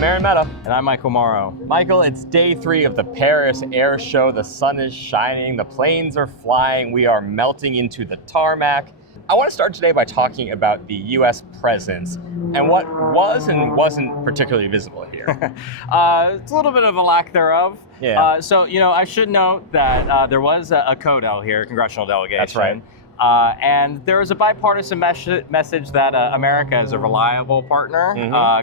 I'm Mehta. And I'm Michael Marrow. Michael, it's day 3 of the Paris Air Show. The sun is shining, the planes are flying, we are melting into the tarmac. I want to start today by talking about the U.S. presence and what was and wasn't particularly visible here. It's a little bit of a lack thereof. Yeah. I should note that there was a CODEL here, congressional delegation. That's right. And there is a bipartisan message that America is a reliable partner,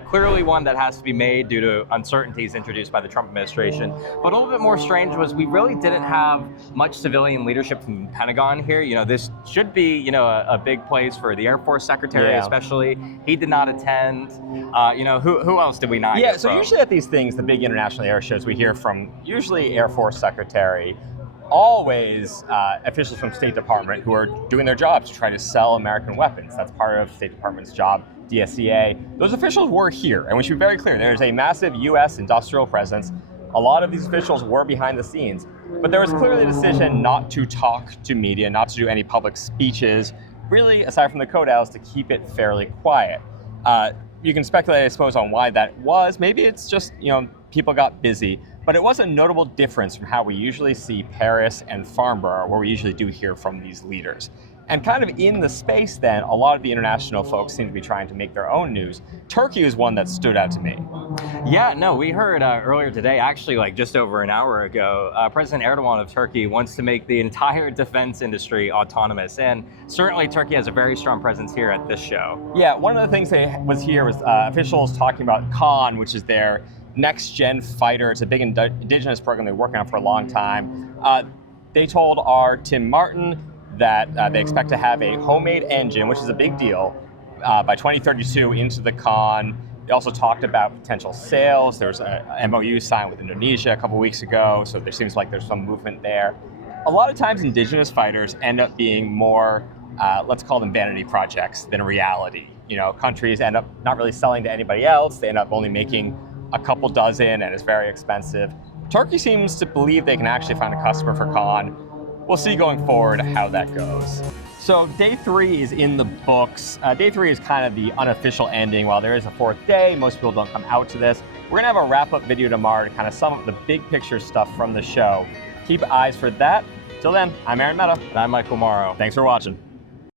clearly one that has to be made due to uncertainties introduced by the Trump administration. But a little bit more strange was we really didn't have much civilian leadership from the Pentagon here. You know, this should be, a big place for the Air Force Secretary, especially. He did not attend. Who else did we not hear so from? usually at these things, the big international air shows, we hear from usually Air Force Secretary, always officials from State Department who are doing their jobs to try to sell American weapons. That's part of State Department's job, DSCA. Those officials were here, and we should be very clear, there's a massive U.S. industrial presence. A lot of these officials were behind the scenes, but there was clearly a decision not to talk to media, not to do any public speeches, really, aside from the CODELs, to keep it fairly quiet. You can speculate, I suppose, on why that was. Maybe it's just, people got busy. But it was a notable difference from how we usually see Paris and Farnborough, where we usually do hear from these leaders. And kind of in the space then, a lot of the international folks seem to be trying to make their own news. Turkey is one that stood out to me. Yeah, no, we heard earlier today, actually like just over an hour ago, President Erdogan of Turkey wants to make the entire defense industry autonomous. And certainly Turkey has a very strong presence here at this show. Yeah, one of the things that was here was officials talking about Khan, which is their next-gen fighter. It's a big indigenous program they've been working on for a long time. They told our Tim Martin that they expect to have a homemade engine, which is a big deal, by 2032 into the Khan. They also talked about potential sales. There was a MOU signed with Indonesia a couple weeks ago, so there seems like there's some movement there. A lot of times indigenous fighters end up being more, let's call them vanity projects than reality. Countries end up not really selling to anybody else. They end up only making a couple dozen, and it's very expensive. Turkey seems to believe they can actually find a customer for Khan. We'll see going forward how that goes. So day 3 is in the books. Day 3 is kind of the unofficial ending. While there is a 4th day, most people don't come out to this. We're gonna have a wrap-up video tomorrow to kind of sum up the big picture stuff from the show. Keep eyes for that. Till then, I'm Mehta. And I'm Michael Marrow. Thanks for watching.